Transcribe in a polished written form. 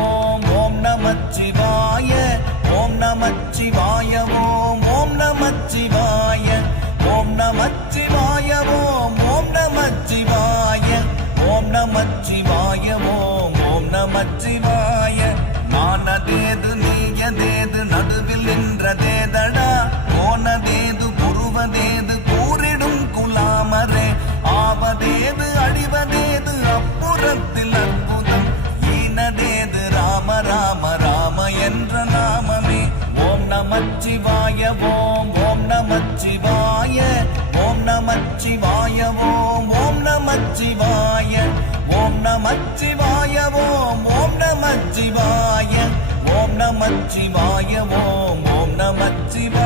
ஓம் ஓம் நமச்சிவாய ஓம் நமச்சிவாய ஓம் ஓம் நமச்சிவாய ஓம் நமச்சிவாய ஓம் ஓம் நமச்சிவாய ஓம் நமச்சிவாய ஓம் ஓம் நமச்சிவாய நானதேது நீயதேது நடுவில் நின்றதேதடா போனதேது புருவதேது கூறிடும் குலாமரே ஆவதேது அழிவதேது அப்புறத்தில் அற்புதம் ஈனதேது ராம ராம ராம என்ற நாமமே ஓம் நமச்சிவாய ஓம் ஓம் நமச்சிவாய ஓம் நமச்சிவாய ஓம் ஓம் நமச்சிவாய ஓம் நமச்சிவாய ஓம் ஓம் நமச்சிவாய ஓம் நமச்சிவாய ஓம் ஓம் நமச்சிவாய